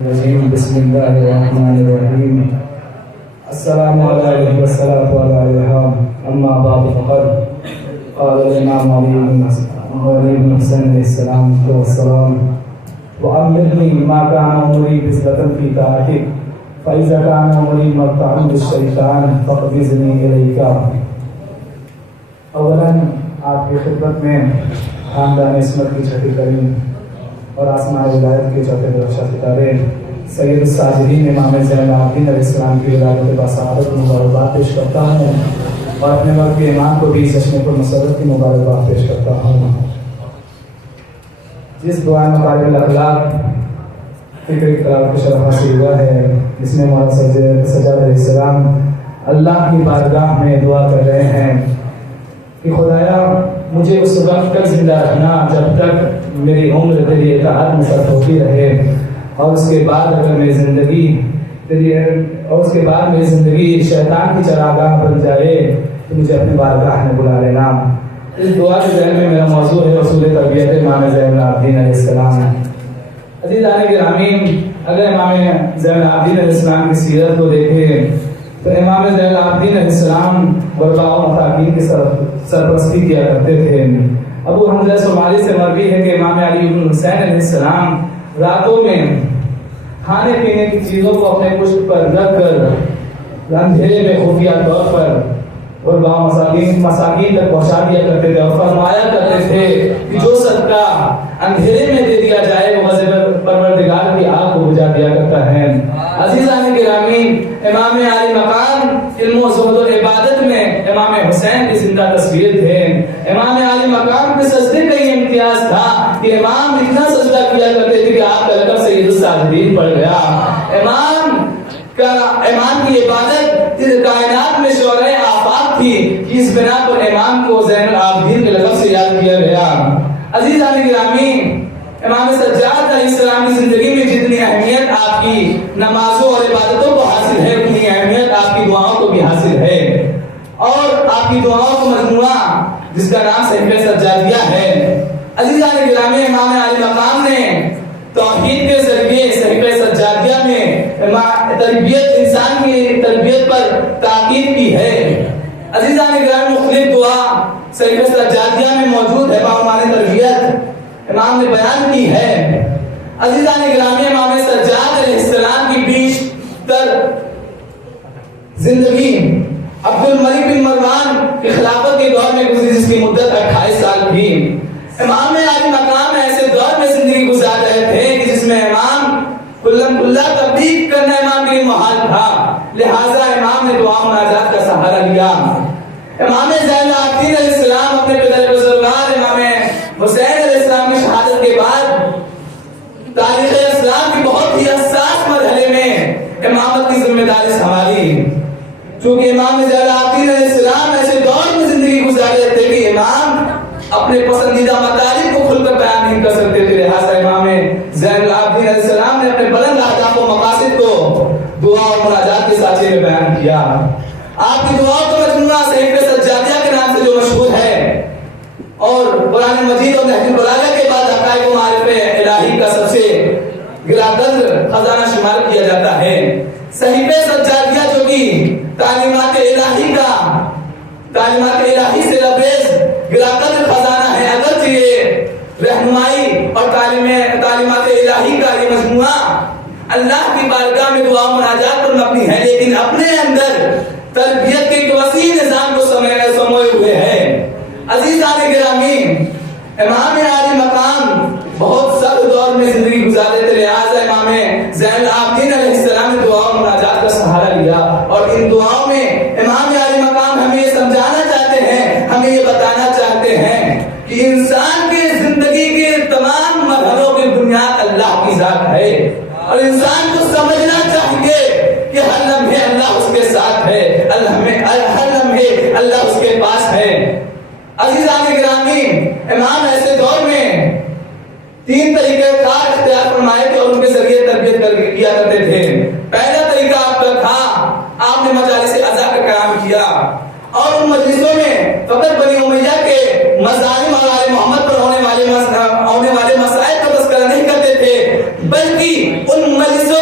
بسم الله الرحمن الرحيم. السلام عليكم والصلاة والسلام. أما بعد فقد قال الإمام علي بن حسين عليه السلام وأمرني ما كان أمري بسلة في طاعتك فإذا كان أمري مرتعا بالشيطان فاقبضني إليك. اولا آپ کی خدمت میں خاندان عصمت کی چھٹی کریم اور آسمان ولایت کے چوتھے درجہ ستارے سید الساجدین امام زین العابدین علیہ السلام کی ولادت بسعادت مبارکباد پیش کرتا ہوں اور اپنے وقت کے امام کو بھی جشن پر مسرت کی مبارکباد پیش کرتا ہوں. جس دعا مقابل الاخلاق فکر اقرار کو شرف حاصل ہوا ہے، جس میں مولانا سجاد علیہ السلام اللہ کی بارگاہ میں دعا کر رہے ہیں کہ خدایا مجھے اس وقت تک زندہ رکھنا جب تک میری عمر تیری اطاعت میں صرف ہوتی رہے، اور اس کے بعد اگر میری زندگی شیطان کی چراگاہ بن جائے تو مجھے اپنی بارگاہ میں بلا لینا. اس دعا کے ذہن میں میرا موضوع ہے اصول تربیت امام زین العابدین علیہ السلام. عزیزان گرامی، اگر امام زین العابدین علیہ السلام کی سیرت کو دیکھیں تو امام زین العابدین علیہ السلام غرباء و مساکین کی سرپرستی کیا کرتے تھے. ابو حمزہ صومالی سے مروی ہے کہ امام علی بن حسین علیہ السلام راتوں میں کھانے پینے کی چیزوں کو اپنے پشت پر رکھ کر اندھیرے میں خفیہ طور پر غرباء و مساکین تک پہنچا دیا کرتے تھے اور فرمایا کرتے تھے کہ جو صدقہ اندھیرے میں دے دیا جائے وہ غضب پروردگار کی آگ کو بجھا دیا کرتا ہے. عزیزان گرامی، امام علی مقام علم و زہد و عبادت میں امام حسین کی زندہ تصویر تھے. امام علی مقام کے سجدے کا یہ امتیاز تھا کہ امام اتنا سجدہ کیا کرتے تھے کہ آپ کا لقب سید الساجدین پڑ گیا. امام کی عبادت کائنات میں شعلہ آفاق تھی، اس بنا پر امام کو زین العابدین کے لقب سے یاد کیا گیا. عزیزان گرامی، امام سجاد علیہ السلام کی زندگی میں جتنی اہمیت آپ کی نمازوں اور عبادتوں کو حاصل ہے اتنی اہمیت آپ کی دعاؤں کو بھی حاصل ہے. اور آپ کی دعاؤں کو مجموعہ جس کا نام صحیفہ سجادیہ ہے. عزیزان گرامی، امام علی مقام نے توحید کے ذریعے صحیفہ سجادیہ میں انسان کی تربیت پر تاکید کی ہے. عزیزان گرامی، مختلف دعا صحیفہ سجادیہ میں موجود ہے. باعنوان تربیت امام نے بیان کی ہے. عزیزان گرامی، امام سجاد علیہ السلام کی بیشتر زندگی عبد الملک بن مروان کی خلافت کے دور میں گزری، جس کی مدت 28 سال تھی. امام علی مقام ایسے دور میں زندگی گزار رہے تھے کہ جس میں امام کلہ تبلیغ کرنا امام کے لیے محال تھا، لہذا امام نے دعا مناجات کا سہارا لیا. امام زین العابدین علیہ السلام اپنے پدر بزرگوار امام حسین علیہ السلام کی شہادت کے بعد تاریخ اسلام کی بہت ہی حساس مرحلے میں امامت کی ذمہ داری سنبھالی. چونکہ امام زین العابدین علیہ السلام ایسے دور میں زندگی گزار رہے تھے کہ امام اپنے پسندیدہ مطالب کو کھل کر بیان نہیں کر سکتے تھے، لہٰذا امام زین العابدین علیہ السلام نے اپنے بلند اہداف و مقاصد کو دعا اور مناجات کے ساتھ بیان کیا. آپ کی دعاؤں کا مجموعہ صحیفہ سجادیہ کے نام سے جو مشہور ہے اور قرآن مجید اور نہج البلاغہ کے بعد حقائق و معارف الہی کا سب سے گراقدر خزانہ شمار کیا جاتا ہے. صحیفہ سجادیہ جو کہ تعلیمات الہی سے لبریز گراقدر خزانہ ہے، اگرچہ یہ رہنمائی اور تعلیمات الہی کا یہ مجموعہ اللہ کی بارگاہ میں دعا مناجات پر مبنی ہے، لیکن اپنے اندر تربیت کے ایک وسیع نظام کو سموئے ہوئے ہے. عزیزان گرامی، امام علی مقام بہت سخت دور میں زندگی گزارے تھے، لہٰذا امام زین العابدین علیہ السلام نے دعا و مناجات کا سہارا لیا. اور ان دعاؤں میں امام علی مقام ہمیں یہ سمجھانا چاہتے ہیں، ہمیں یہ بتانا چاہتے ہیں کہ انسان کی زندگی کے تمام مرحلوں کی بنیاد اللہ کی ذات ہے، اور انسان کو سمجھنا چاہیے کہ ہر لمحے اللہ اس کے ساتھ ہے، ہر لمحے اللہ اس کے پاس ہے. عزیزان گرامی، امام ایسے دور میں 3 طریقے کار اختیار فرمائے تھے اور ان کے ذریعے تربیت کیا کرتے تھے. پہلا طریقہ آپ کا تھا، آپ نے مجالس عزا کا قیام کیا اور ان مجلسوں میں فقط بنی امیہ کے مظالم اور آل محمد پر ہونے والے مسائل کا تذکرہ نہیں کرتے تھے، بلکہ ان مجلسوں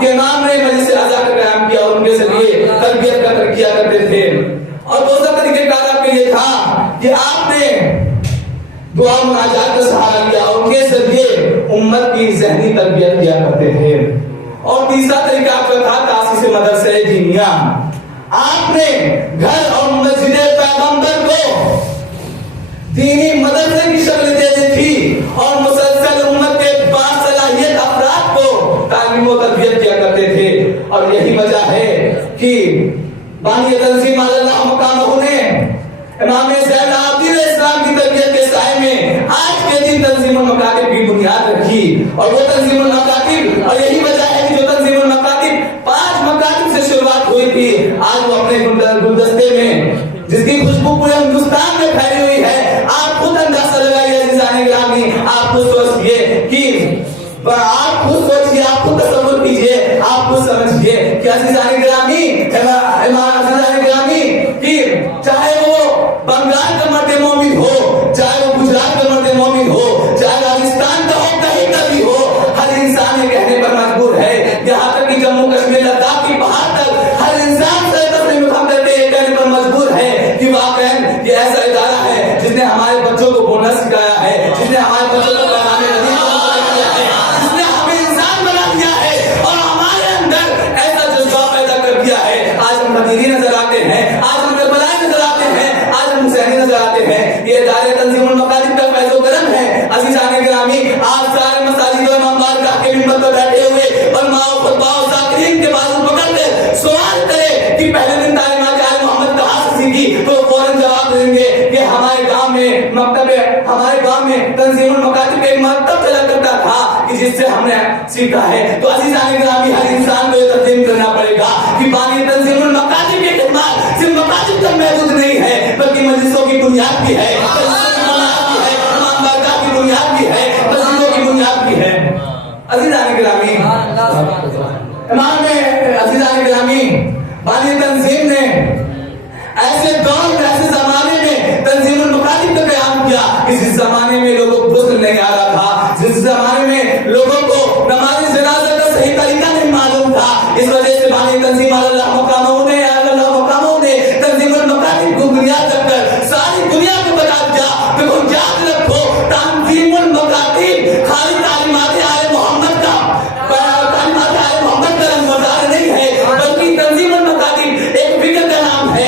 کہ امام نے مجلس اعضاء کا قیام کیا اور ان کے ذریعے تربیت کا کیا کرتے تھے. اور دوسرا طریقہ کار آپ کا یہ تھا کہ آپ نے دعا مناجات کا سہارا لیا اور ان کے ذریعے امت کی ذہنی تربیت کیا کرتے تھے. اور تیسرا طریقہ آپ کا تھا تاسیس مدرسہ دینیہ. آپ نے گھر اور مسجد پیغمبر کو دینی مدرسے کی شکل دے دی تھی اور مسلسل امت کے باصلاحیت افراد کو تعلیم و تربیت کیا کرتے تھے. اور یہی وجہ ہے کہ بانی تنظیم اللہ مقامہ نے امام زین العابدین اسلام کی تربیت کے سائے میں آج کے دن تنظیم المکاتب کی بنیاد رکھی. اور وہ تنظیم المکاتب، اور یہی وجہ ہے کہ جو تنظیم المکاتب 5 مکاتب سے شروعات ہوئی تھی، آج وہ اپنے گلدستے میں جس کی خوشبو پورے ہندوستان میں پھیلی ہوئی ہے. آپ خود اندازہ لگائیے عزیزان گرامی، آپ خود سوچئے کہ آپ خود سوچئے، آپ خود تصور کیجئے، آپ خود سمجھئے کہ عزیزان گرامی، عزیزان گرامی کہ چاہے وہ بنگال کا مرد مومن ہو، چاہے وہ گجرات کا مرد مومن ہو، چاہے راجستان کا ہو، کہیں کا بھی ہو، ہر انسان یہ کہنے پر مجبور ہے، یہاں تک کہ جموں کشمیر لداخ کی پہاڑ تک ہر انسان سے تسلیم خم کرتے یہ کہنے پر مجبور ہے کہ واقعاً یہ ایسا ادارہ ہے جس نے ہمارے بچوں کو بولنا سکھایا ہے، جس نے ہمارے بچوں کو پیغام نبی سکھایا ہے، جس نے ہمیں انسان بنا دیا ہے اور ہمارے اندر ایسا جذبہ پیدا کر دیا ہے. آج ہم قدیری نظر آتے ہیں، آج ہم کربلائی نظر آتے ہیں، آج ہم حسینی نظر آتے ہیں. یہ ادارے تنظیم المکاتب کا فیض و کرم ہے. عزیزان گرامی، آپ سارے مساجد و امام بارگاہ کے منبر پر بیٹھے ہوئے علماء و خطباء و ذاکرین کے بازو پکڑ کر سوال کرے کہ پہلے دن تعلیمات آل محمد کہاں سے سیکھی، تو فوراً جواب دیں گے کہ ہمارے گاؤں میں مکتب ہے، ہمارے گاؤں میں تنظیم المکاتب ایک مکتب چلا کرتا تھا کہ جس سے ہم نے سیکھا ہے. تو عزیزان گرامی، ہر انسان کو یہ تسلیم کرنا پڑے گا کہ بانی تنظیم المکاتب کی خدمات صرف مکاتب تک محدود نہیں ہے، بلکہ مجلسوں کی بنیاد بھی ہے، امام بارگاہ کی بنیاد بھی ہے، مسجدوں کی بنیاد بھی ہے. عزیزان گرامی، امام نے عزیزان گرامی بانی تنظیم نے ایسے دور میں، ایسے زمانے میں تنظیم المکاتب کا قیام کیا کہ جس زمانے میں لوگوں کو غسل نہیں آ رہا تھا، جس زمانے میں لوگوں کو نماز جنازہ کا صحیح طریقہ نہیں معلوم تھا، اس وجہ سے بانی تنظیم اللہ مقامہ نے